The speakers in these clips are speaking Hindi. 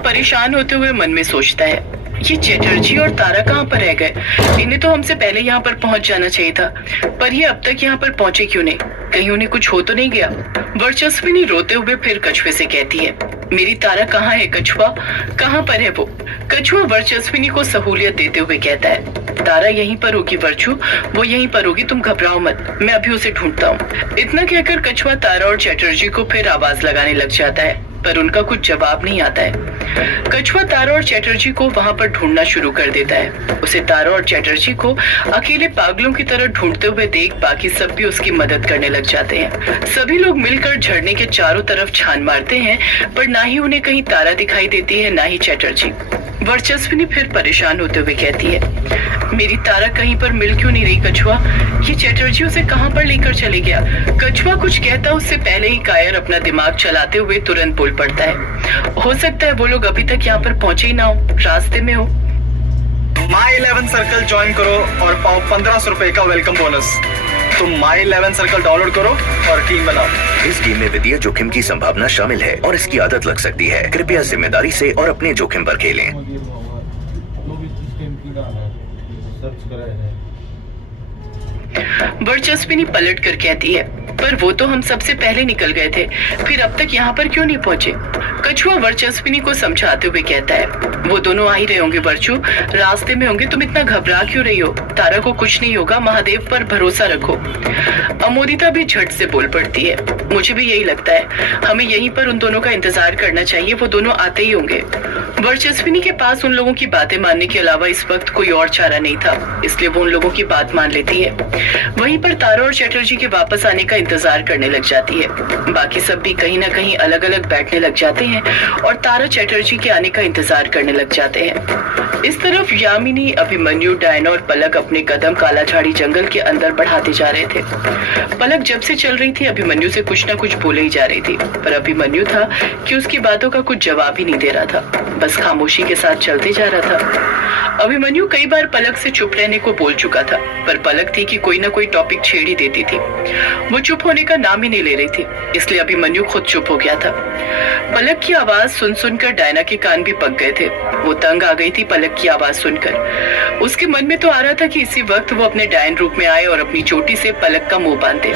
परेशान होते हुए मन में सोचता है, ये चटर्जी और तारा कहाँ पर रह गए? इन्हें तो हमसे पहले यहाँ पर पहुँच जाना चाहिए था, पर ये अब तक यहाँ पर पहुँचे क्यों नहीं? कहीं उन्हें कुछ हो तो नहीं गया? वर्चस्विनी रोते हुए फिर कछुए से कहती है, मेरी तारा कहाँ है कछुआ? कहाँ पर है वो? कछुआ वर्चस्विनी को सहूलियत देते हुए कहता है, तारा यहीं पर होगी वर्चू, वो यहीं पर होगी, तुम घबराओ मत, मैं अभी उसे ढूंढता हूँ। इतना कहकर कछुआ तारा और चटर्जी को फिर आवाज लगाने लग जाता है, पर उनका कुछ जवाब नहीं आता है। कछुआ तारा और चटर्जी को वहां पर ढूंढना शुरू कर देता है। उसे तारा और चटर्जी को अकेले पागलों की तरह ढूंढते हुए देख बाकी सब भी उसकी मदद करने लग जाते हैं। सभी लोग मिलकर झरने के चारों तरफ छान मारते हैं, पर ना ही उन्हें कहीं तारा दिखाई देती है, ना ही चटर्जी। वर्चस्विनी फिर परेशान होते हुए कहती है, मेरी तारा कहीं पर मिल क्यों नहीं रही कछुआ? ये चटर्जी उसे कहाँ पर लेकर चले गया? कछुआ कुछ कहता उससे पहले ही कायर अपना दिमाग चलाते हुए तुरंत बोल पड़ता है, हो सकता है वो लोग अभी तक यहाँ पर पहुंचे ही ना हो, रास्ते में हो। माई 11 सर्कल ज्वाइन करो और पाओ 1500 रुपए का वेलकम बोनस। तुम माई 11 सर्कल डाउनलोड करो और टीम बनाओ। इस टीम में वित्तीय जोखिम की संभावना शामिल है और इसकी आदत लग सकती है। कृपया जिम्मेदारी से और अपने जोखिम पर खेलें। वर्चस्विनी पलट कर कहती है, पर वो तो हम सबसे पहले निकल गए थे, फिर अब तक यहाँ पर क्यों नहीं पहुँचे? कछुआ वर्चस्विनी को समझाते हुए कहता है, वो दोनों आ ही रहे होंगे वर्चू, रास्ते में होंगे, तुम इतना घबरा क्यों रही हो? तारा को कुछ नहीं होगा, महादेव पर भरोसा रखो। अमोदिता भी झट से बोल पड़ती है, मुझे भी यही लगता है, हमें यहीं पर उन दोनों का इंतजार करना चाहिए, वो दोनों आते ही होंगे। वर्चस्विनी के पास उन लोगों की बातें मानने के अलावा इस वक्त कोई और चारा नहीं था, इसलिए वो उन लोगों की बात मान लेती है। वहीं पर तारा और चटर्जी के वापस आने का इंतजार करने लग जाती है। बाकी सब भी कहीं ना कहीं अलग अलग बैठने लग जाते हैं और तारा चटर्जी के आने का इंतजार करने लग जाते हैं। इस तरफ यामिनी, अभिमन्यु, डायना और पलक अपने कदम कालाझाड़ी जंगल के अंदर बढ़ाते जा रहे थे। पलक जब से चल रही थी अभिमन्यु से कुछ ना कुछ बोले ही जा रही थी, पर अभिमन्यु था कि उसकी बातों का कुछ जवाब ही नहीं दे रहा था, बस खामोशी के साथ चलते जा रहा था। अभिमन्यु कई बार पलक से चुप रहने को बोल चुका था, पर पलक थी कि कोई ना कोई टॉपिक छेड़ ही देती थी। वो चुप होने का नाम ही नहीं ले रही थी, इसलिए अभिमन्यु खुद चुप हो गया था। पलक की आवाज सुन सुनकर डायना के कान भी पक गए थे। वो तंग आ गई थी पलक की आवाज सुनकर। उसके मन में तो आ रहा था कि इसी वक्त वो अपने डायन रूप में आए और अपनी चोटी से पलक का मुंह बांधे,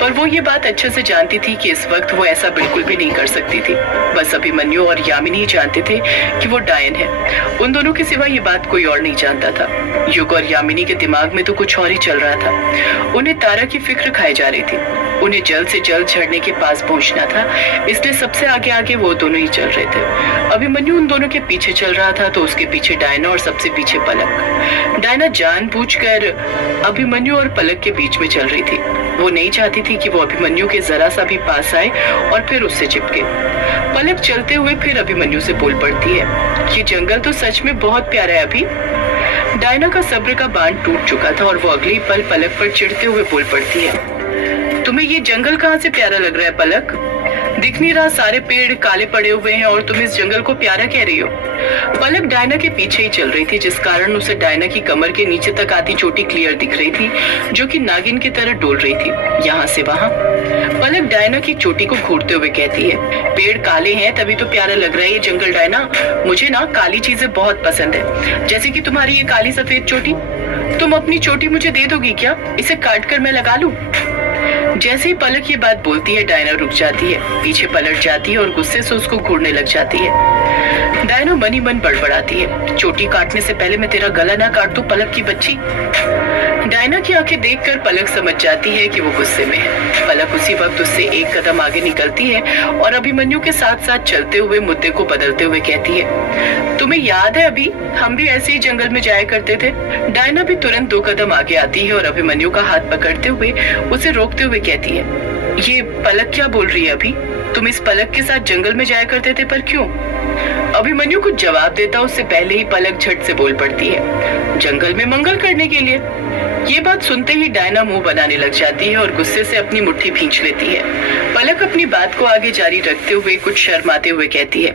पर वो ये बात अच्छे से जानती थी कि इस वक्त वो ऐसा बिल्कुल भी नहीं कर सकती थी। बस अभिमन्यु और यामिनी ही जानते थे कि वो डायन है, उन दोनों के सिवा ये बात कोई और नहीं जानता था। युग और यामिनी के दिमाग में तो कुछ और ही चल रहा था। उन्हें तारा की फिक्र खाई जा रही थी, उन्हें जल्द से जल्द झरने के पास पहुंचना था, इसलिए सबसे आगे आगे वो दोनों ही चल रहे थे। अभिमन्यु उन दोनों के पीछे चल रहा था, तो उसके पीछे डायना और सबसे पीछे पलक। डायना जानबूझकर अभिमन्यु और पलक के बीच में चल रही थी। वो नहीं चाहती थी कि वो अभिमन्यु के जरा सा भी पास आए और फिर उससे चिपके। पलक चलते हुए फिर अभिमन्यु से बोल पड़ती है, ये जंगल तो सच में बहुत प्यारा है अभी। डायना का सब्र का बांध टूट चुका था और वो अगले पल पलक पर चिढ़ते हुए बोल पड़ती है, तुम्हें ये जंगल कहाँ से प्यारा लग रहा है पलक? दिख नहीं रहा सारे पेड़ काले पड़े हुए हैं और तुम इस जंगल को प्यारा कह रही हो? पलक डायना के पीछे ही चल रही थी, जिस कारण उसे डायना की कमर के नीचे तक आती चोटी क्लियर दिख रही थी, जो कि नागिन की तरह डोल रही थी यहाँ से वहाँ। पलक डायना की चोटी को घूरते हुए कहती है, पेड़ काले हैं तभी तो प्यारा लग रहा है ये जंगल डायना। मुझे ना काली चीजें बहुत पसंद है, जैसे कि तुम्हारी ये काली सफेद चोटी। तुम अपनी चोटी मुझे दे दोगी क्या? इसे काट कर मैं लगा लूं? जैसे ही पलक ये बात बोलती है डायना रुक जाती है, पीछे पलट जाती है और गुस्से से उसको घूरने लग जाती है। डायना मन ही मन बड़बड़ाती है, चोटी काटने से पहले मैं तेरा गला ना काट दूं पलक की बच्ची। डायना की आंखें देखकर पलक समझ जाती है कि वो गुस्से में है। पलक उसी वक्त उससे एक कदम आगे निकलती है और अभिमन्यु के साथ साथ चलते हुए मुद्दे को बदलते हुए कहती है, तुम्हें याद है अभी हम भी ऐसे ही जंगल में जाया करते थे? डायना भी तुरंत 2 कदम आगे आती है और अभिमन्यु का हाथ पकड़ते हुए उसे रोकते हुए कहती है, ये पलक क्या बोल रही है अभी? तुम इस पलक के साथ जंगल में जाया करते थे, पर क्यों? अभिमन्यु कुछ जवाब देता उससे पहले ही पलक झट से बोल पड़ती है, जंगल में मंगल करने के लिए। ये बात सुनते ही डायना मुंह बनाने लग जाती है और गुस्से से अपनी मुट्ठी भींच लेती है। पलक अपनी बात को आगे जारी रखते हुए कुछ शर्माते हुए कहती है,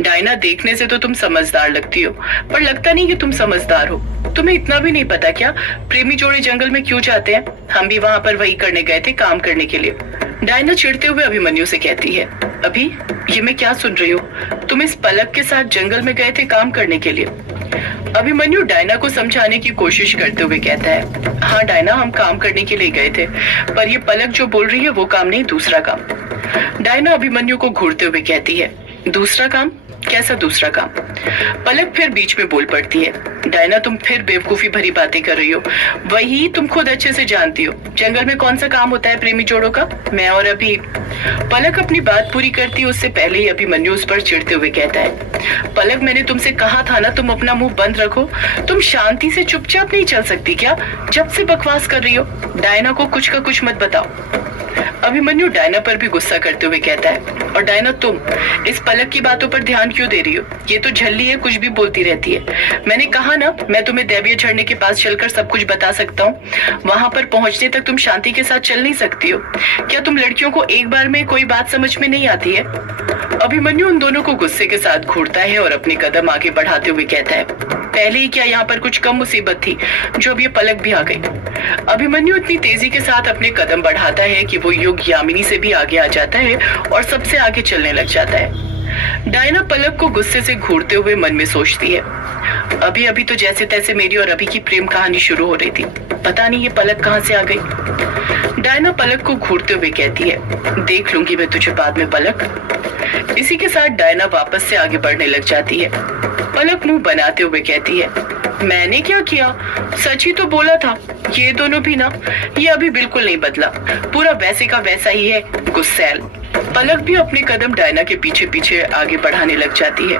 डायना देखने से तो तुम समझदार लगती हो, पर लगता नहीं कि तुम समझदार हो। तुम्हें इतना भी नहीं पता क्या प्रेमी जोड़े जंगल में क्यों जाते हैं? हम भी वहाँ पर वही करने गए थे, काम करने के लिए। डायना चिढ़ते हुए अभिमन्यु से कहती है, अभी ये मैं क्या सुन रही हूँ? तुम इस पलक के साथ जंगल में गए थे काम करने के लिए? अभिमन्यु डायना को समझाने की कोशिश करते हुए कहता है, हाँ डायना, हम काम करने के लिए गए थे, पर ये पलक जो बोल रही है वो काम नहीं, दूसरा काम। डायना अभिमन्यु को घूरते हुए कहती है, दूसरा काम? कैसा दूसरा काम? पलक फिर बीच में बोल पड़ती है, डायना तुम फिर बेवकूफी भरी बातें कर रही हो, वही तुम खुद अच्छे से जानती हो। जंगल में कौन सा काम होता है प्रेमी जोड़ों का? मैं और अभी। पलक अपनी बात पूरी करती उससे पहले ही अभिमन्यु उस पर चिढ़ते हुए कहता है, पलक मैंने तुमसे कहा था ना तुम अपना मुंह बंद रखो। तुम शांति से चुपचाप नहीं चल सकती क्या? जब से बकवास कर रही हो। डायना को कुछ का कुछ मत बताओ। अभिमन्यु डायना पर भी गुस्सा करते हुए कहता है, और डायना तुम इस पलक की बातों पर ध्यान क्यों दे रही हो? ये तो झल्ली है, कुछ भी बोलती रहती है। मैंने कहा ना, मैं तुम्हें दैवीय झरने के पास चलकर सब कुछ बता सकता हूँ। वहां पर पहुंचने तक तुम शांति के साथ चल नहीं सकती हो क्या? तुम लड़कियों को एक बार में कोई बात समझ में नहीं आती है? अभिमन्यु उन दोनों को गुस्से के साथ घूरता है और अपने कदम आगे बढ़ाते हुए कहता है, पहले ही क्या यहाँ पर कुछ कम मुसीबत थी जो अब ये पलक भी आ गई। अभिमन्यु इतनी तेजी के साथ अपने कदम बढ़ाता है कि वो युग यामिनी से भी आगे आ जाता है और सबसे आगे चलने लग जाता है। डायना पलक को गुस्से से घूरते हुए मन में सोचती है, अभी अभी तो जैसे तैसे मेरी और अभी की प्रेम कहानी शुरू हो रही थी, पता नहीं ये पलक कहाँ से आ गई। डायना पलक को घूरते हुए कहती है, देख लूंगी मैं तुझे बाद में पलक। इसी के साथ डायना वापस से आगे बढ़ने लग जाती है। पलक मुंह बनाते हुए कहती है, मैंने क्या किया? सच ही तो बोला था। ये दोनों भी ना, ये अभी बिल्कुल नहीं बदला, पूरा वैसे का वैसा ही है, गुस्सैल। पलक भी अपने कदम डायना के पीछे पीछे आगे बढ़ाने लग जाती है।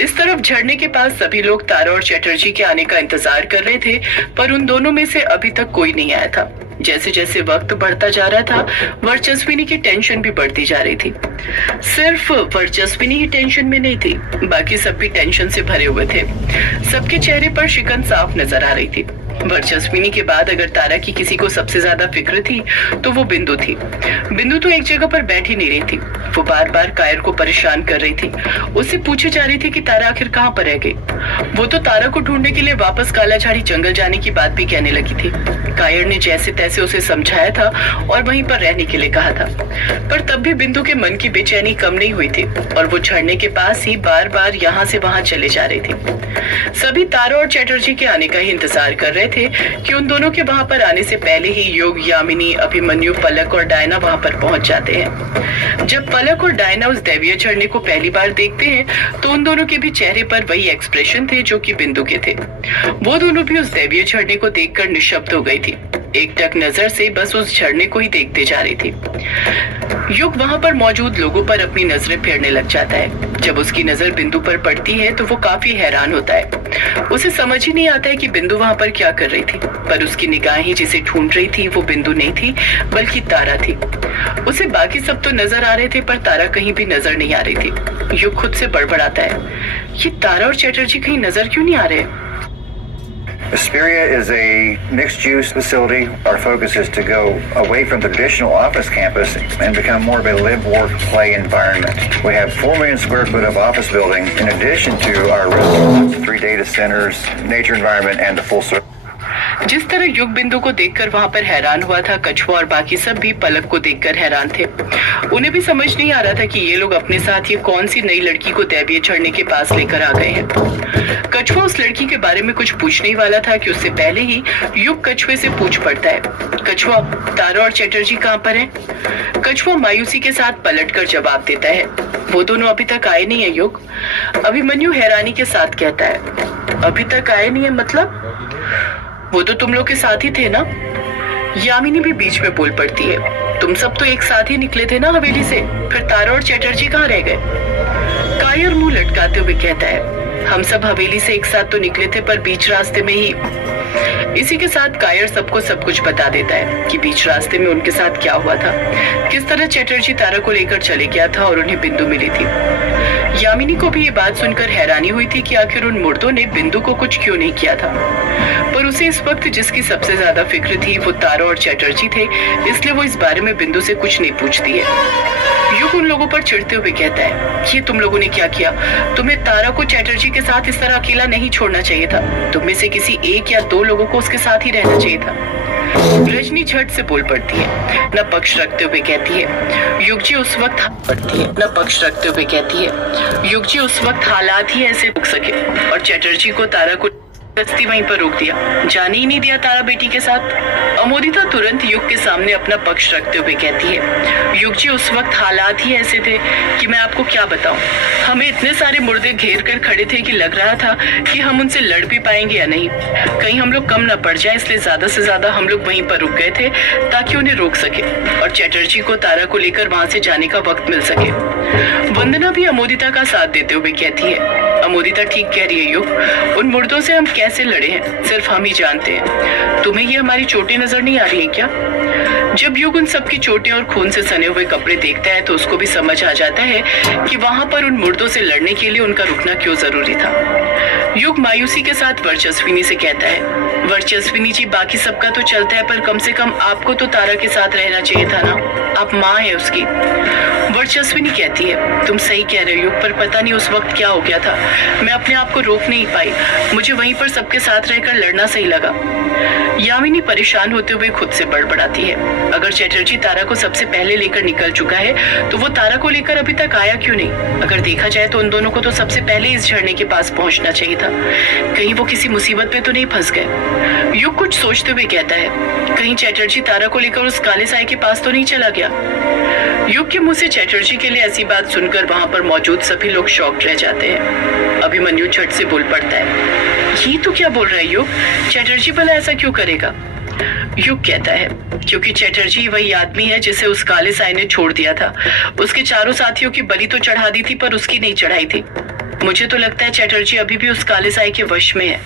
इस तरफ झरने के पास सभी लोग तारा और चटर्जी के आने का इंतजार कर रहे थे, पर उन दोनों में से अभी तक कोई नहीं आया था। जैसे जैसे वक्त बढ़ता जा रहा था, वर्चस्विनी की टेंशन भी बढ़ती जा रही थी। सिर्फ वर्चस्विनी ही टेंशन में नहीं थी, बाकी सब भी टेंशन से भरे हुए थे। सबके चेहरे पर शिकन साफ नजर आ रही थी। वर्चस्विनी के बाद अगर तारा की किसी को सबसे ज्यादा फिक्र थी तो वो बिंदु थी। बिंदु तो एक जगह पर बैठी नहीं रही थी, वो बार बार कायर को परेशान कर रही थी। उससे पूछे जा रही थी कि तारा आखिर कहाँ पर रह गई। वो तो तारा को ढूंढने के लिए वापस कालाझाड़ी जंगल जाने की बात भी कहने लगी थी। कायर ने जैसे तैसे उसे समझाया था और वहीं पर रहने के लिए कहा था, पर तब भी बिंदु के मन की बेचैनी कम नहीं हुई थी और वो झरने के पास ही बार बार यहाँ से वहां चले जा रही थी। सभी तारा और चटर्जी के आने का ही इंतजार कर रहे थे कि उन दोनों के वहां पर आने से पहले ही युग, यामिनी, अभिमन्यु, पलक और डायना वहां पर पहुंच जाते हैं। जब पलक और डायना उस दैवीय झरने को पहली बार देखते हैं तो उन दोनों के भी चेहरे पर वही एक्सप्रेशन थे जो कि बिंदु के थे। वो दोनों भी उस दैवीय झरने को देखकर निशब्द हो गई थी, एकटक नजर से बस उस झरने को ही देखते जा रही थी। युग वहां पर मौजूद लोगों पर अपनी नजरें फेरने लग जाता है। जब उसकी नजर बिंदु पर पड़ती है तो वो काफी हैरान होता है। उसे समझ ही नहीं आता है कि बिंदु वहां पर क्या कर रही थी, पर उसकी निगाहें जिसे ढूंढ रही थी वो बिंदु नहीं थी बल्कि तारा थी। उसे बाकी सब तो नजर आ रहे थे पर तारा कहीं भी नजर नहीं आ रही थी। युग खुद से बड़बड़ाता है, ये तारा और चटर्जी कहीं नजर क्यों नहीं आ रहे? Hesperia is a mixed-use facility. Our focus is to go away from the traditional office campus and become more of a live, work, play environment. We have 4 million square foot of office building in addition to our restaurants, 3 data centers, nature environment, and the full service. जिस तरह युग बिंदु को देखकर वहां पर हैरान हुआ था, कछुआ और बाकी सब भी पलक को देखकर हैरान थे। उन्हें भी समझ नहीं आ रहा था कि ये लोग अपने साथ ये कौन सी नई लड़की को दैवीय झरने के पास लेकर आ गए हैं। कछुआ उस लड़की के बारे में कुछ पूछने ही वाला था कि उससे पहले ही युग कछुए से पूछ पड़ता है, कछुआ, तारा और चटर्जी कहाँ पर हैं? कछुआ मायूसी के साथ पलटकर जवाब देता है, वो दोनों अभी तक आए नहीं है युग। अभिमन्यु हैरानी के साथ कहता है, अभी तक आए नहीं है मतलब? वो तो तुम लोग के साथ ही थे ना? यामिनी भी बीच में बोल पड़ती है, तुम सब तो एक साथ ही निकले थे ना हवेली से, फिर तारा और चटर्जी कहाँ रह गए? कायर मुंह लटकाते हुए कहता है, हम सब हवेली से एक साथ तो निकले थे पर बीच रास्ते में ही। इसी के साथ कायर सबको सब कुछ बता देता है कि बीच रास्ते में उनके साथ क्या हुआ था, किस तरह चटर्जी तारा को लेकर चले गया था और उन्हें बिंदु मिली थी। यामिनी को भी ये बात सुनकर हैरानी हुई थी कि आखिर उन मुर्दों ने बिंदु को कुछ क्यों नहीं किया था, पर उसे इस वक्त जिसकी सबसे ज्यादा फिक्र थी वो तारा और चटर्जी थे, इसलिए वो इस बारे में बिंदु से कुछ नहीं पूछती है। युग उन लोगों पर चिढ़ते हुए कहता है, ये तुम लोगों ने क्या किया? तुम्हें तारा को चटर्जी के साथ इस तरह अकेला नहीं छोड़ना चाहिए था, तुम में से किसी 1 या 2 लोगों को उसके साथ ही रहना चाहिए था। रजनी झट से बोल पड़ती है, न पक्ष रखते हुए कहती है। युग जी उस वक्त हालात ही ऐसे रुक सके और चटर्जी को तारा को दस्ती वहीं पर रोक दिया, जाने ही नहीं दिया तारा बेटी के साथ। अमोदिता तुरंत युग के सामने अपना पक्ष रखते हुए कहती है, युग जी उस वक्त हालात ही ऐसे थे कि मैं आपको क्या बताऊं। हमें इतने सारे मुर्दे घेर कर खड़े थे कि लग रहा था कि हम उनसे लड़ भी पाएंगे या नहीं, कहीं हम लोग कम न पड़ जाए, इसलिए ज्यादा से ज्यादा हम लोग वहीं पर रुक गए थे ताकि उन्हें रोक सके और चटर्जी को तारा को लेकर वहां से जाने का वक्त मिल सके। वंदना भी अमोदिता का साथ देते हुए कहती है, अमोदिता ठीक कह रही है युग, उन मुर्दों से हम कैसे लड़े हैं सिर्फ हम ही जानते हैं। तुम्हें ये हमारी चोटें नजर नहीं आ रही हैं क्या? जब युग उन सबकी चोटें और खून से सने हुए कपड़े देखता है तो उसको भी समझ आ जाता है कि वहां पर उन मुर्दों से लड़ने के लिए उनका रुकना क्यों जरूरी था। युग मायूसी के साथ वर्चस्विनी से कहता है, वर्चस्विनी जी बाकी सबका तो चलता है पर कम से कम आपको तो तारा के साथ रहना चाहिए था ना, आप माँ है उसकी। वर्चस्विनी कहती है, तुम सही कह रहे हो युग, पर पता नहीं उस वक्त क्या हो गया था, मैं अपने आप को रोक नहीं पाई, मुझे वहीं पर सबके साथ रहकर लड़ना सही लगा। यामिनी परेशान होते हुए खुद से बड़बड़ाती है, अगर चटर्जी तारा को सबसे पहले लेकर निकल चुका है तो वो तारा को लेकर अभी तक आया क्यों नहीं? अगर देखा जाए तो उन दोनों को तो सबसे पहले इस झरने के पास पहुंचना चाहिए था, कहीं वो किसी मुसीबत में तो नहीं फंस गए। युग कुछ सोचते हुए कहता है, कहीं चटर्जी तारा को लेकर उस काले साए के पास तो नहीं चला गया? युग के मुंह से चटर्जी के लिए ऐसी बात सुनकर वहां पर मौजूद सभी लोग शॉक्ड रह जाते हैं। अभिमन्यु झट से बोल पड़ता है, ये तो क्या बोल रहा है युग, चटर्जी भला ऐसा क्यों करेगा? युग कहता है, क्योंकि चटर्जी वही आदमी है जिसे उस काले साए ने छोड़ दिया था। उसके चारों साथियों की बलि तो चढ़ा दी थी पर उसकी नहीं चढ़ाई थी। मुझे तो लगता है चटर्जी अभी भी उस काले साए के वश में है।